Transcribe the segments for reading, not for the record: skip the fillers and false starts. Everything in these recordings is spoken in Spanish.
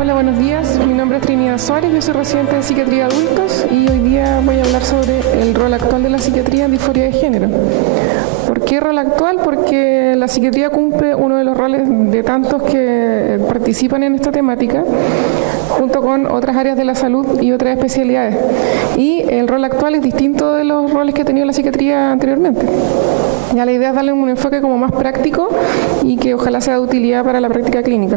Hola, buenos días. Mi nombre es Trinidad Suárez, yo soy residente de psiquiatría de adultos y hoy día voy a hablar sobre el rol actual de la psiquiatría en disforia de género. ¿Por qué rol actual? Porque la psiquiatría cumple uno de los roles de tantos que participan en esta temática, junto con otras áreas de la salud y otras especialidades. Y el rol actual es distinto de los roles que ha tenido la psiquiatría anteriormente. Ya la idea es darle un enfoque como más práctico y que ojalá sea de utilidad para la práctica clínica.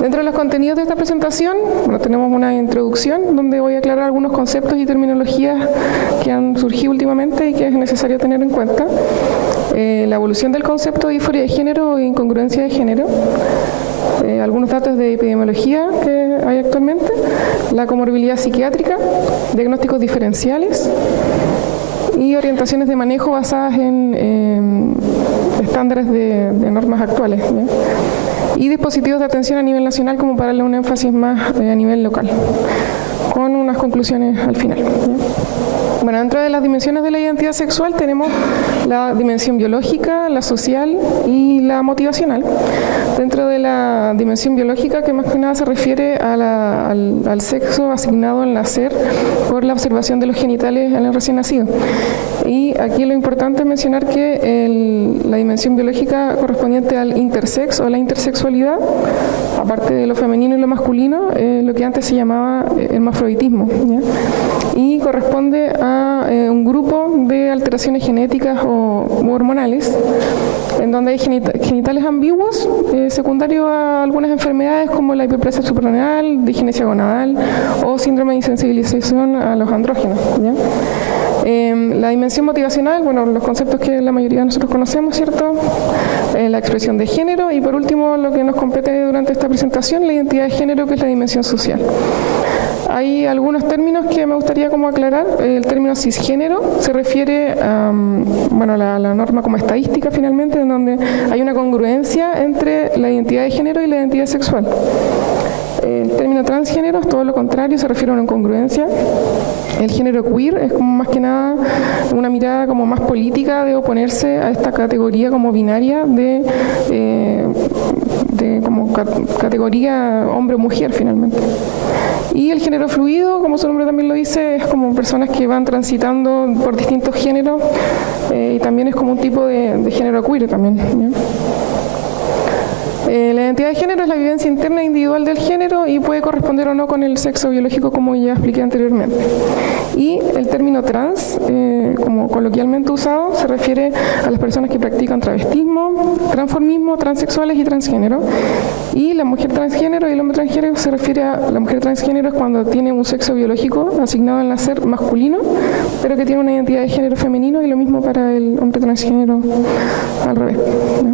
Dentro de los contenidos de esta presentación, tenemos una introducción donde voy a aclarar algunos conceptos y terminologías que han surgido últimamente y que es necesario tener en cuenta. La evolución del concepto de disforia de género e incongruencia de género. Algunos datos de epidemiología que hay actualmente, la comorbilidad psiquiátrica, diagnósticos diferenciales y orientaciones de manejo basadas en estándares de normas actuales, ¿ya? Y dispositivos de atención a nivel nacional como para darle un énfasis más a nivel local, con unas conclusiones al final, ¿ya? Bueno, dentro de las dimensiones de la identidad sexual tenemos la dimensión biológica, la social y la motivacional. Dentro de la dimensión biológica, que más que nada se refiere a al sexo asignado al nacer por la observación de los genitales en el recién nacido. Y aquí lo importante es mencionar que la dimensión biológica correspondiente al intersex o la intersexualidad, aparte de lo femenino y lo masculino, lo que antes se llamaba hermafroditismo, ¿ya? Y corresponde a un grupo de alteraciones genéticas u hormonales en donde hay genitales ambiguos, secundarios a algunas enfermedades como la hiperplasia suprarrenal, diginesia gonadal o síndrome de insensibilización a los andrógenos, ¿ya? La dimensión motivacional, bueno, los conceptos que la mayoría de nosotros conocemos, ¿cierto? La expresión de género y por último lo que nos compete durante esta presentación, la identidad de género, que es la dimensión social. Hay algunos términos que me gustaría como aclarar. El término cisgénero se refiere a la norma como estadística finalmente, en donde hay una congruencia entre la identidad de género y la identidad sexual. El término transgénero es todo lo contrario, se refiere a una incongruencia. El género queer es como más que nada una mirada como más política de oponerse a esta categoría como binaria de como categoría hombre o mujer finalmente. Y el género fluido, como su nombre también lo dice, es como personas que van transitando por distintos géneros y también es como un tipo de género queer también, ¿ya? La identidad de género es la vivencia interna e individual del género y puede corresponder o no con el sexo biológico, como ya expliqué anteriormente. Y el término trans, como coloquialmente usado, se refiere a las personas que practican travestismo, transformismo, transexuales y transgénero. Y la mujer transgénero y el hombre transgénero se refiere a la mujer transgénero es cuando tiene un sexo biológico asignado al nacer masculino, pero que tiene una identidad de género femenino, y lo mismo para el hombre transgénero al revés, ¿no?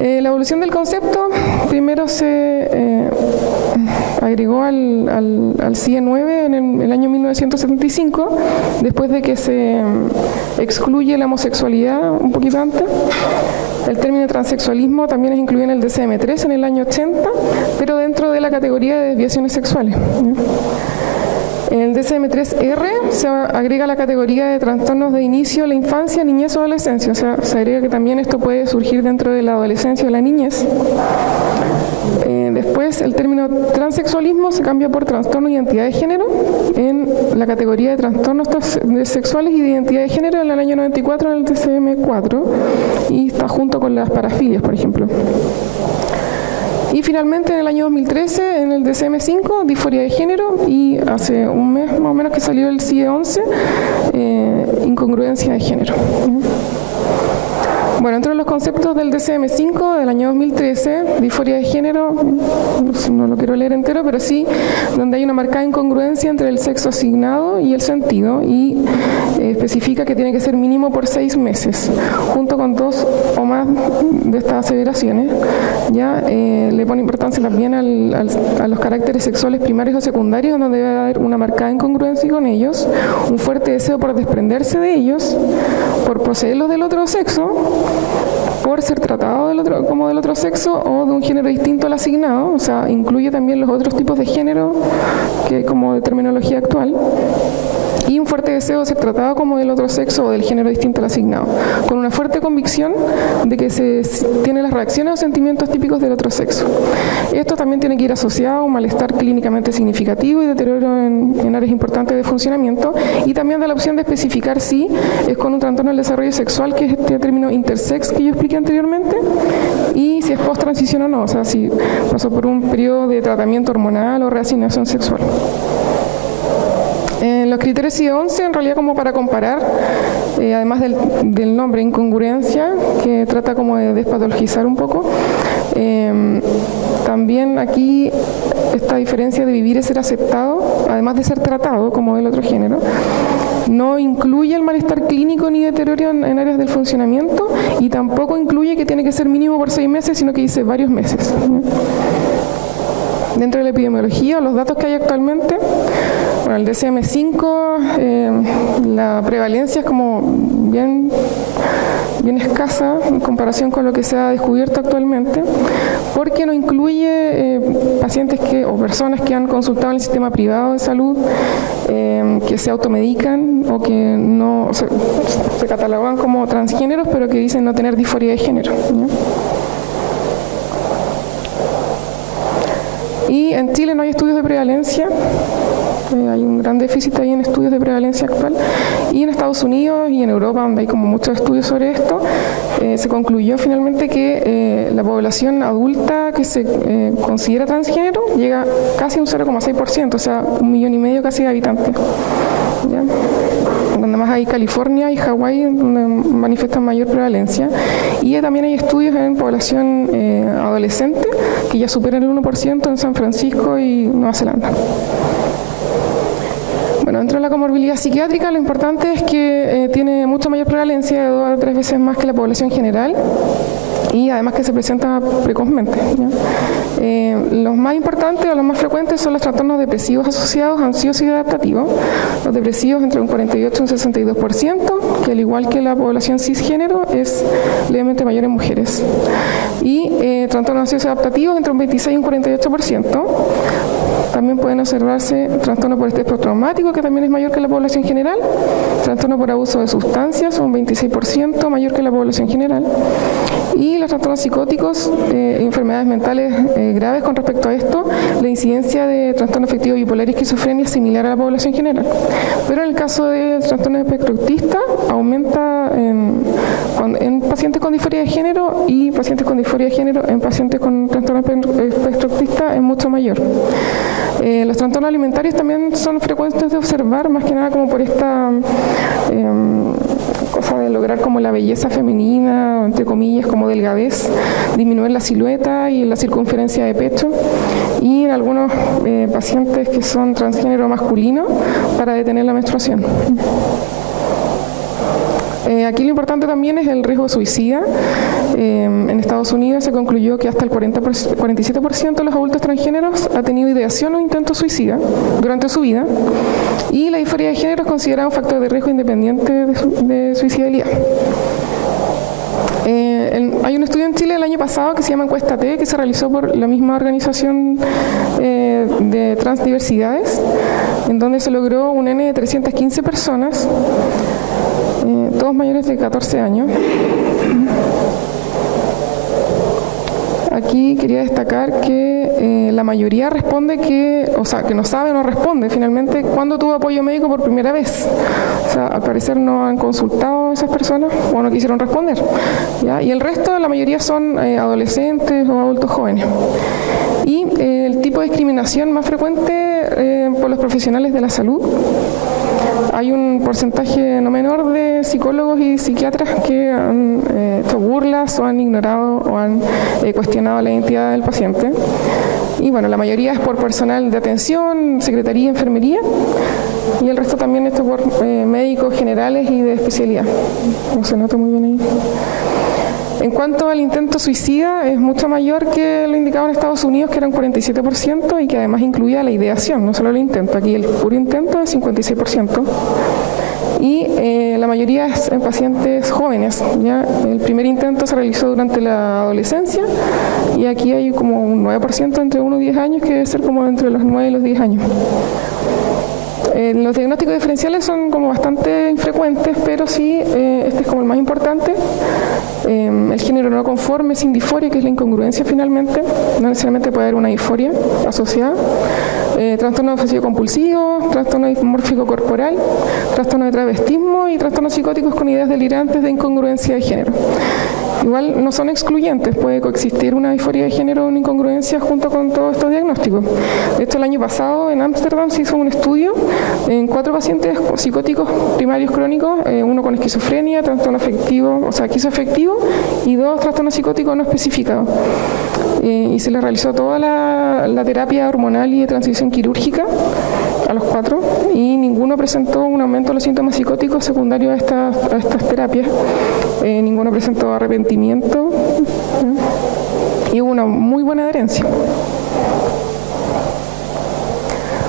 La evolución del concepto, primero se agregó al CIE-9 en el año 1975, después de que se excluye la homosexualidad un poquito antes. El término transexualismo también es incluido en el DSM-3 en el año 80, pero dentro de la categoría de desviaciones sexuales, ¿no? En el DSM-3R se agrega la categoría de trastornos de inicio, la infancia, niñez o adolescencia. O sea, se agrega que también esto puede surgir dentro de la adolescencia o la niñez. Después, el término transexualismo se cambia por trastorno de identidad de género en la categoría de trastornos sexuales y de identidad de género en el año 94 en el DSM-4 y está junto con las parafilias, por ejemplo. Y finalmente en el año 2013 en el DSM-5, disforia de género, y hace un mes más o menos que salió el CIE-11, incongruencia de género. Bueno, entre los conceptos del DSM-5 del año 2013, disforia de género, no lo quiero leer entero, pero sí, donde hay una marcada incongruencia entre el sexo asignado y el sentido, y especifica que tiene que ser mínimo por 6 meses, junto con 2 o más de estas aseveraciones. Ya le pone importancia también a los caracteres sexuales primarios o secundarios, donde debe haber una marcada incongruencia con ellos, un fuerte deseo por desprenderse de ellos, por poseerlos del otro sexo, por ser tratado como del otro sexo o de un género distinto al asignado, o sea, incluye también los otros tipos de género que como de terminología actual. y un fuerte deseo de ser tratado como del otro sexo o del género distinto al asignado, con una fuerte convicción de que se tiene las reacciones o sentimientos típicos del otro sexo. Esto también tiene que ir asociado a un malestar clínicamente significativo y deterioro en áreas importantes de funcionamiento, y también da la opción de especificar si es con un trastorno del desarrollo sexual, que es este término intersex que yo expliqué anteriormente, y si es post-transición o no, o sea, si pasó por un periodo de tratamiento hormonal o reasignación sexual. Los criterios CIE-11, en realidad, como para comparar, además del nombre incongruencia, que trata como de despatologizar un poco, también aquí esta diferencia de vivir y ser aceptado, además de ser tratado como del otro género, no incluye el malestar clínico ni deterioro en áreas del funcionamiento, y tampoco incluye que tiene que ser mínimo por 6 meses, sino que dice varios meses. Dentro de la epidemiología o los datos que hay actualmente, bueno, el DSM-5, la prevalencia es como bien escasa en comparación con lo que se ha descubierto actualmente, porque no incluye pacientes o personas que han consultado en el sistema privado de salud, que se automedican o que no se catalogan como transgéneros, pero que dicen no tener disforia de género, ¿no? Y en Chile no hay estudios de prevalencia, hay un gran déficit ahí en estudios de prevalencia actual, y en Estados Unidos y en Europa, donde hay como muchos estudios sobre esto, se concluyó finalmente que la población adulta que se considera transgénero llega casi a un 0,6%, o sea, 1,5 millones casi de habitantes, ¿ya? Donde más hay California y Hawái, donde manifiestan mayor prevalencia, y también hay estudios en población adolescente que ya superan el 1% en San Francisco y Nueva Zelanda. Bueno, dentro de la comorbilidad psiquiátrica, lo importante es que tiene mucha mayor prevalencia, de 2 a 3 veces más que la población general, y además que se presenta precozmente, ¿ya? Los más importantes o los más frecuentes son los trastornos depresivos asociados, ansiosos y adaptativos. Los depresivos entre un 48 y un 62%, que al igual que la población cisgénero es levemente mayor en mujeres. Y trastornos ansiosos adaptativos entre un 26 y un 48%. También pueden observarse trastorno por estrés postraumático, que también es mayor que la población general, trastorno por abuso de sustancias, un 26% mayor que la población general, y los trastornos psicóticos, enfermedades mentales graves. Con respecto a esto, la incidencia de trastorno afectivo bipolar y esquizofrenia es similar a la población general, pero en el caso del trastorno espectro autista aumenta en pacientes con disforia de género, y pacientes con disforia de género en pacientes con trastorno espectro autista es mucho mayor. Los trastornos alimentarios también son frecuentes de observar, más que nada como por esta cosa de lograr como la belleza femenina, entre comillas, como delgadez, disminuir la silueta y la circunferencia de pecho, y en algunos pacientes que son transgénero masculino para detener la menstruación. Aquí lo importante también es el riesgo suicida. En Estados Unidos se concluyó que hasta el 47% de los adultos transgéneros ha tenido ideación o intento suicida durante su vida, y la disforia de género es considerada un factor de riesgo independiente de suicidalidad. Hay un estudio en Chile el año pasado que se llama Encuesta T, que se realizó por la misma organización de transdiversidades, en donde se logró un N de 315 personas, todos mayores de 14 años. Aquí quería destacar que la mayoría responde que no sabe o no responde finalmente cuándo tuvo apoyo médico por primera vez. O sea, al parecer no han consultado a esas personas o no quisieron responder, ¿ya? Y el resto, la mayoría son adolescentes o adultos jóvenes. Y el tipo de discriminación más frecuente por los profesionales de la salud. Hay un porcentaje no menor de psicólogos y psiquiatras que han hecho burlas o han ignorado o han cuestionado la identidad del paciente. Y bueno, la mayoría es por personal de atención, secretaría, enfermería, y el resto también está por médicos generales y de especialidad. No se nota muy bien ahí. En cuanto al intento suicida, es mucho mayor que lo indicado en Estados Unidos, que era un 47%, y que además incluía la ideación, no solo el intento. Aquí el puro intento es 56%. Y la mayoría es en pacientes jóvenes, ¿ya? El primer intento se realizó durante la adolescencia, y aquí hay como un 9% entre 1 y 10 años, que debe ser como entre los 9 y los 10 años. Los diagnósticos diferenciales son como bastante infrecuentes, pero sí, este es como el más importante. El género no conforme sin disforia, que es la incongruencia finalmente. No necesariamente puede haber una disforia asociada. Trastorno obsesivo compulsivo, trastorno dismórfico corporal, trastorno de travestismo y trastornos psicóticos con ideas delirantes de incongruencia de género. Igual no son excluyentes, puede coexistir una disforia de género o una incongruencia junto con todos estos diagnósticos. De hecho, el año pasado en Ámsterdam se hizo un estudio en 4 pacientes psicóticos primarios crónicos, uno con esquizofrenia, trastorno afectivo, o sea, esquizoafectivo, y 2 trastornos psicóticos no especificados. Y se les realizó toda la terapia hormonal y de transición quirúrgica a los 4, y ninguno presentó un aumento de los síntomas psicóticos secundarios a estas terapias. Ninguno presentó arrepentimiento, y hubo una muy buena adherencia.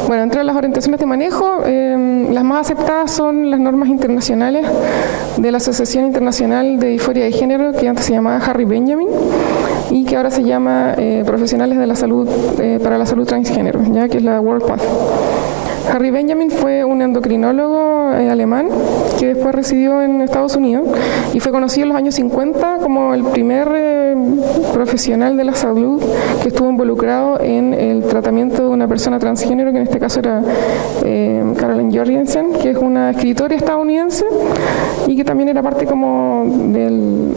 Bueno, entre las orientaciones de manejo, las más aceptadas son las normas internacionales de la Asociación Internacional de Disforia de Género, que antes se llamaba Harry Benjamin, y que ahora se llama Profesionales de la Salud para la Salud Transgénero, ya que es la World Path. Harry Benjamin fue un endocrinólogo alemán que después residió en Estados Unidos y fue conocido en los años 50 como el primer profesional de la salud que estuvo involucrado en el tratamiento de una persona transgénero, que en este caso era Caroline Jorgensen, que es una escritora estadounidense y que también era parte como del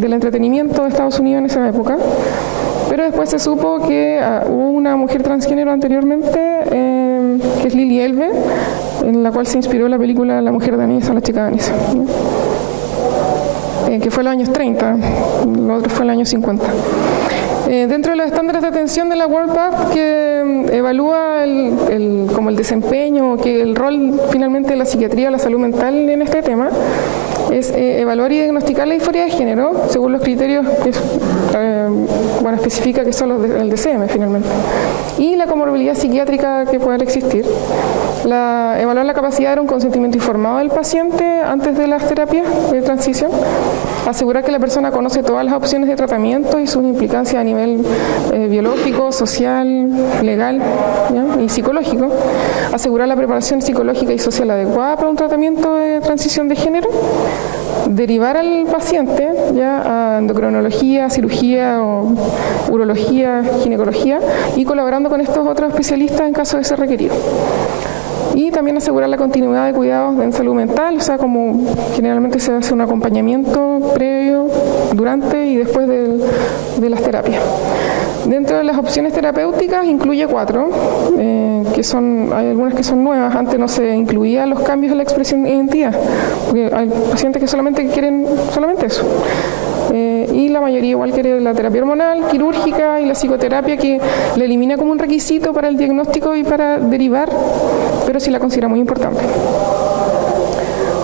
entretenimiento de Estados Unidos en esa época. Pero después se supo que hubo una mujer transgénero anteriormente, que es Lily Elbe, en la cual se inspiró la película La mujer danesa, la chica danesa, que fue en los años 30, lo otro fue en los años 50. Dentro de los estándares de atención de la World Path, que evalúa como el desempeño, que el rol finalmente de la psiquiatría o la salud mental en este tema, es evaluar y diagnosticar la disforia de género según los criterios que especifica que son los del DSM finalmente, y la comorbilidad psiquiátrica que pueda existir. Evaluar la capacidad de dar un consentimiento informado del paciente antes de las terapias de transición, asegurar que la persona conoce todas las opciones de tratamiento y sus implicancias a nivel biológico, social, legal, ¿ya? Y psicológico, asegurar la preparación psicológica y social adecuada para un tratamiento de transición de género, derivar al paciente ya a endocrinología, cirugía o urología, ginecología, y colaborando con estos otros especialistas en caso de ser requerido. Y también asegurar la continuidad de cuidados en salud mental, o sea, como generalmente se hace un acompañamiento previo, durante y después de las terapias. Dentro de las opciones terapéuticas incluye 4, hay algunas que son nuevas. Antes no se incluían los cambios en la expresión de identidad, porque hay pacientes que solamente quieren solamente eso. Y la mayoría igual quiere la terapia hormonal, quirúrgica y la psicoterapia, que la elimina como un requisito para el diagnóstico y para derivar, pero sí la considera muy importante.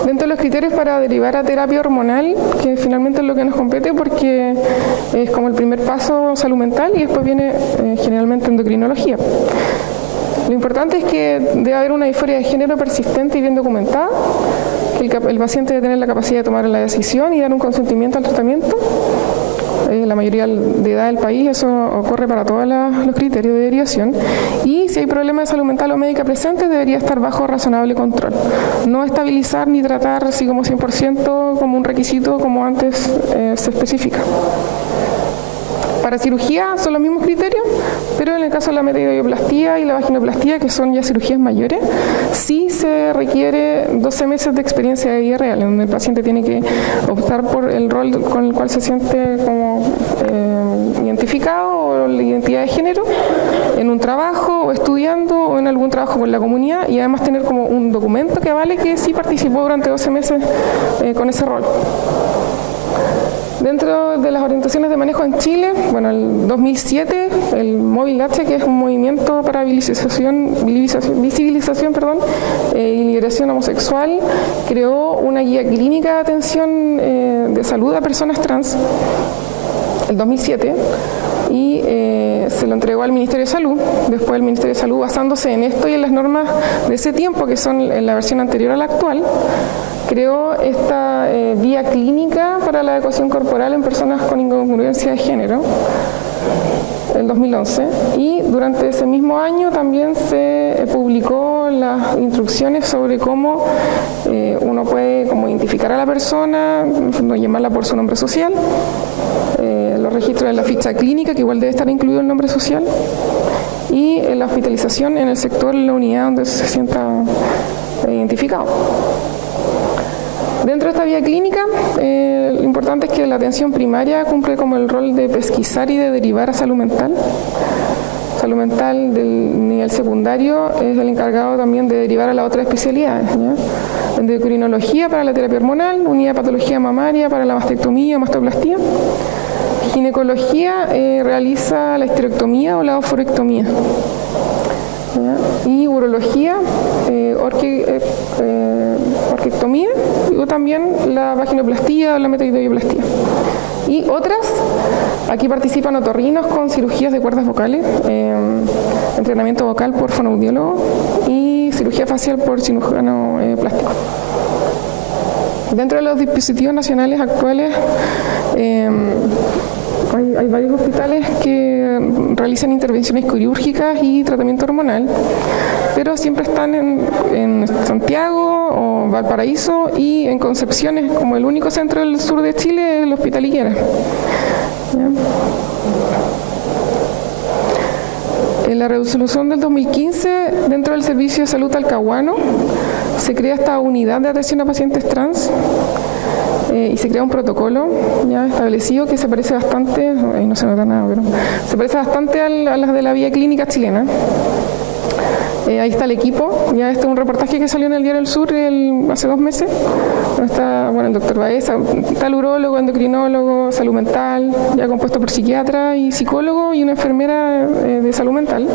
Dentro de los criterios para derivar a terapia hormonal, que finalmente es lo que nos compete porque es como el primer paso salud mental, y después viene generalmente endocrinología. Lo importante es que debe haber una disforia de género persistente y bien documentada, que el paciente debe tener la capacidad de tomar la decisión y dar un consentimiento al tratamiento. La mayoría de edad del país eso ocurre para todos los criterios de derivación, y si hay problemas de salud mental o médica presentes debería estar bajo razonable control. No estabilizar ni tratar así como 100% como un requisito como antes se especifica. Para cirugía son los mismos criterios, pero en el caso de la metoidoplastía y la vaginoplastía, que son ya cirugías mayores, sí se requiere 12 meses de experiencia de vida real, en donde el paciente tiene que optar por el rol con el cual se siente como identificado, o la identidad de género, en un trabajo o estudiando o en algún trabajo con la comunidad, y además tener como un documento que avale que sí participó durante 12 meses con ese rol. Dentro de las orientaciones de manejo en Chile, bueno, el 2007, el Móvil H, que es un movimiento para visibilización y liberación homosexual, creó una guía clínica de atención de salud a personas trans, el 2007, y se lo entregó al Ministerio de Salud. Después el Ministerio de Salud, basándose en esto y en las normas de ese tiempo, que son en la versión anterior a la actual, creó esta vía clínica para la adecuación corporal en personas con incongruencia de género, el 2011, y durante ese mismo año también se publicó ejemplo, las instrucciones sobre cómo uno puede como identificar a la persona, no llamarla por su nombre social, los registros de la ficha clínica, que igual debe estar incluido el nombre social, y la hospitalización en el sector, en la unidad donde se sienta identificado. Dentro de esta vía clínica, lo importante es que la atención primaria cumple como el rol de pesquisar y de derivar a salud mental. Salud mental del nivel secundario es el encargado también de derivar a las otras especialidades, ¿ya? Endocrinología para la terapia hormonal, unidad de patología mamaria para la mastectomía o mastoplastía. Ginecología realiza la histerectomía o la oforectomía. ¿Ya? Y urología, orquiectomía, o también la vaginoplastía o la metoideoplastía. Y otras, aquí participan otorrinos con cirugías de cuerdas vocales, entrenamiento vocal por fonoaudiólogo y cirugía facial por cirujano plástico. Dentro de los dispositivos nacionales actuales, hay varios hospitales que realizan intervenciones quirúrgicas y tratamiento hormonal, pero siempre están en Santiago o Valparaíso, y en Concepción es como el único centro del sur de Chile, el Hospital Higuera. En la resolución del 2015, dentro del Servicio de Salud Talcahuano, se crea esta unidad de atención a pacientes trans, y se crea un protocolo ya establecido que se parece bastante, ahí no se nota nada, pero se parece bastante a las de la vía clínica chilena. Ahí está el equipo, ya este es un reportaje que salió en el Diario del Sur hace 2 meses, donde está el doctor Baeza, está el urólogo, endocrinólogo, salud mental, ya compuesto por psiquiatra y psicólogo, y una enfermera de salud mental,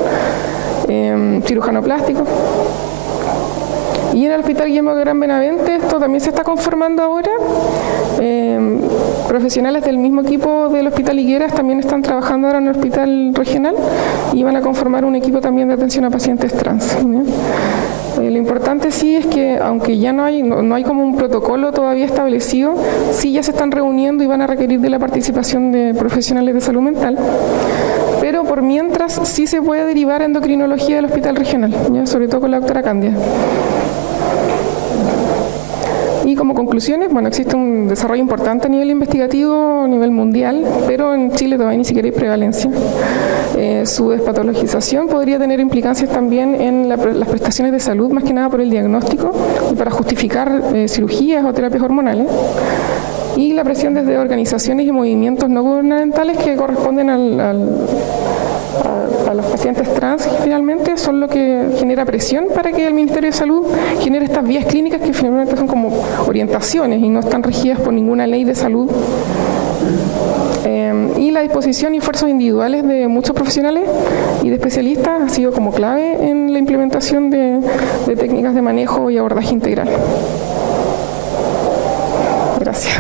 cirujano plástico. Y en el Hospital Guillermo Gran Benavente esto también se está conformando ahora. Profesionales del mismo equipo del Hospital Higueras también están trabajando ahora en el Hospital Regional y van a conformar un equipo también de atención a pacientes trans. Lo importante sí es que, aunque ya no hay como un protocolo todavía establecido, sí ya se están reuniendo y van a requerir de la participación de profesionales de salud mental. Pero por mientras sí se puede derivar a endocrinología del Hospital Regional, ¿ya? Sobre todo con la doctora Candia. Y como conclusiones, existe un desarrollo importante a nivel investigativo, a nivel mundial, pero en Chile todavía ni siquiera hay prevalencia. Su despatologización podría tener implicancias también en las prestaciones de salud, más que nada por el diagnóstico y para justificar cirugías o terapias hormonales. Y la presión desde organizaciones y movimientos no gubernamentales que corresponden a los pacientes trans, finalmente son lo que genera presión para que el Ministerio de Salud genere estas vías clínicas que finalmente son como orientaciones y no están regidas por ninguna ley de salud. Y la disposición y esfuerzos individuales de muchos profesionales y de especialistas ha sido como clave en la implementación de técnicas de manejo y abordaje integral. Gracias.